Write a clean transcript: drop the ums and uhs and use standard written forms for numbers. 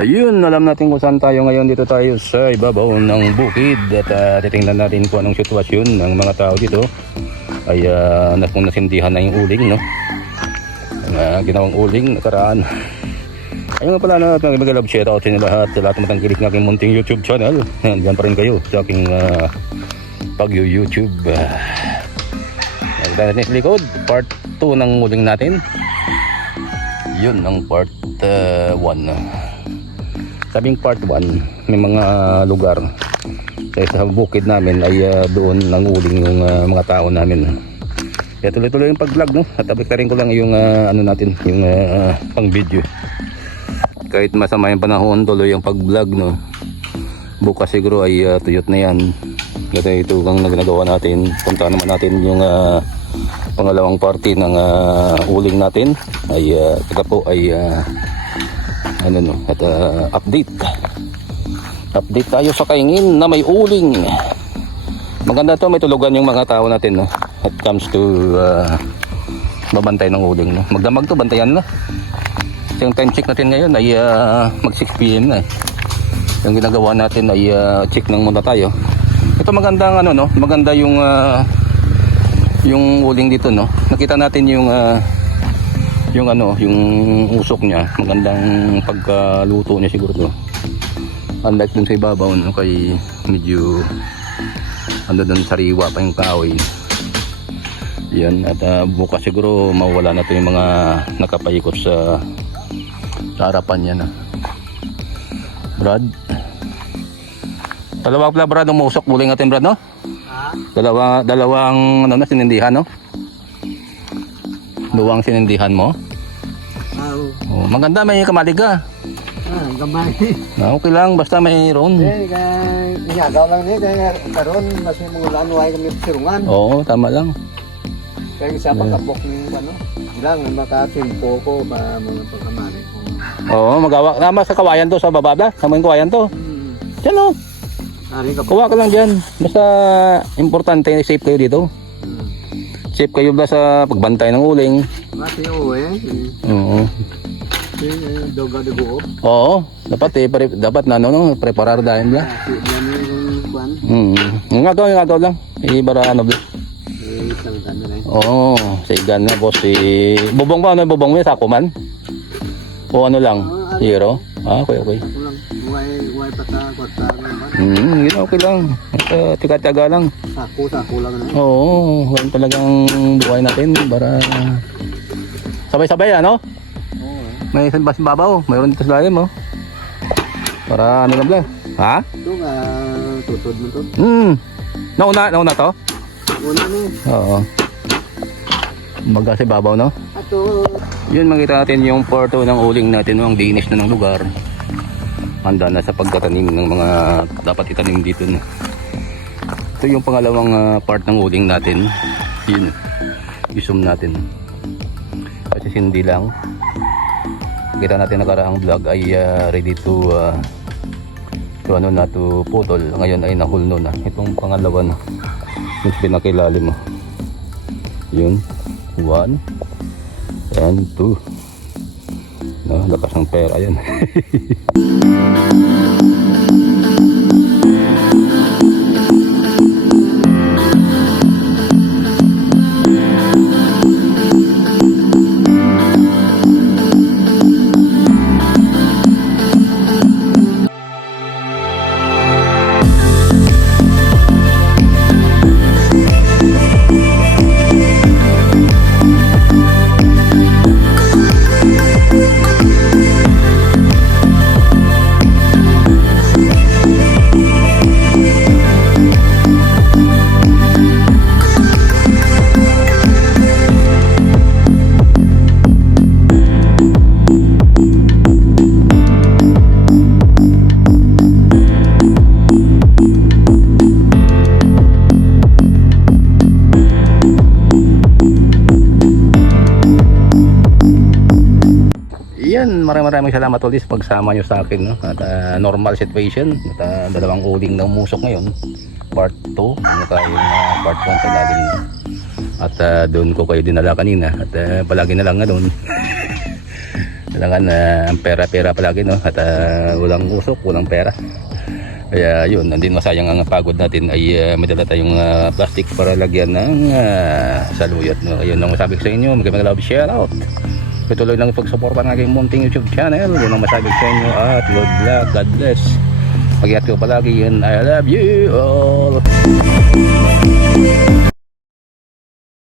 Ayun, alam natin kung saan tayo ngayon. Dito tayo sa ibabaw ng bukid at titingnan natin kung anong sitwasyon ng mga tao dito. Ay kung nasindihan na yung uling, no? Ginawang uling nakaraan. Ayun nga pala na mag-love shoutout sa inyo lahat, sa lahat ng matangkilik ng aking munting YouTube channel. Diyan pa rin kayo sa aking pag-YouTube. Natin sa likod, part 2 ng uling natin. Yun ang part 1. Sabing part 1, may mga lugar sa bukid namin ay doon nanguling yung mga tao namin. Kaya tuloy-tuloy yung pag-vlog, no? At abikarin ko lang yung ano natin, yung pang video. Kahit masama yung panahon, tuloy yung pag-vlog, no? Bukas siguro ay tuyot na yan. Kasi ito kang nagagawa natin. Punta naman natin yung pangalawang party ng uling natin. Ay ito po ay ano no, at update tayo sa kaingin na may uling. Maganda to, may tulugan yung mga tao natin, no? It comes to babantay ng uling, no? Magdamag to, bantayan na. Yung time check natin ngayon ay mag 6 PM na. Yung ginagawa natin ay check lang muna tayo. Ito magandang ano, no? Maganda yung uling dito, no? Nakita natin yung ano, yung usok niya, magandang pagkaluto niya siguro to. Unlike dun sa ibabaw, no, kay medyo ano dun, sariwa pa yung kahoy. Yan, at bukas siguro mawala na to yung mga nakapaikot sa harapan niya, na. Brad, dalawa pala Brad, umusok uling natin Brad, no? Dalawang ano na sinindihan, no? Luwang sinindihan mo? Oh, maganda, may kamalig ka. Gamay. Okay lang, basta mayroon. Inagaw lang niya, kaya karoon, mas may mga lanuay kami sirungan. Oo, tama lang. Kaya isa pagkabok ng ano, ilang makasimpo ko, mga pagkamari ko. Oo, magawa. Tama sa kawayan to, sa bababa. Sa mga kawayan to. Diyan o. Kuha ka lang dyan. Basta importante, safe kayo dito. Safe kayo ba sa pagbantay ng uling? Kasi uwi. Oo. Doga de buo. Oo, dapat dapat na no, preparar dahil ba. Yan yung kuan. Ngagaw lang. Ibara ano ba? Isang kan na. Oo, sa igan na boss bubong ba, ano bubong mo sa kuman? O ano lang? Zero? Okay. Kulang. Uwi pa sa kwarta naman. Okay lang. Tiga-tiga lang. Sako lang na. Oo, yan talagang buhay natin para sabay-sabay, ano? May isang babaw, mayroon dito sa lalim, oh. Para ano lang ba? Ha? Ito nga, tutod mo to. Nauna to? Una ni. Oo. Baga sa babaw, no? Ato. Yun, makita natin yung part 2 ng uling natin, ang linis na ng lugar. Handa na sa pagtatanim ng mga dapat itanim dito, no? Ito yung pangalawang part ng uling natin. Yun, i-zoom natin. Kasi hindi lang. Kita natin nakaraang vlog ay ready to putol. Ngayon ay nahulno na. Itong pangalawa na. Yung pinakilalim mo. Yun. 1 and 2. No, lakas ng pera yan. Maraming salamat ulit sa pagsama nyo sa akin, no? At normal situation at dalawang uling na umusok ngayon, part 2 ano tayo, part 1 sa lalim, no? At doon ko kayo dinala kanina at palagi na lang nga doon. Kailangan ang pera-pera palagi, no? At walang usok, walang pera. Kaya yun, hindi masayang ang pagod natin ay may dala tayong plastic para lagyan ng saluyot, no? Ayun ang masabi ko sa inyo. Magandang love shout out. Patuloy lang pagsuporta ng aking munting YouTube channel. Yun ang masabi ko sa inyo. At good luck, God bless. Mag-iat ko palagi and I love you all.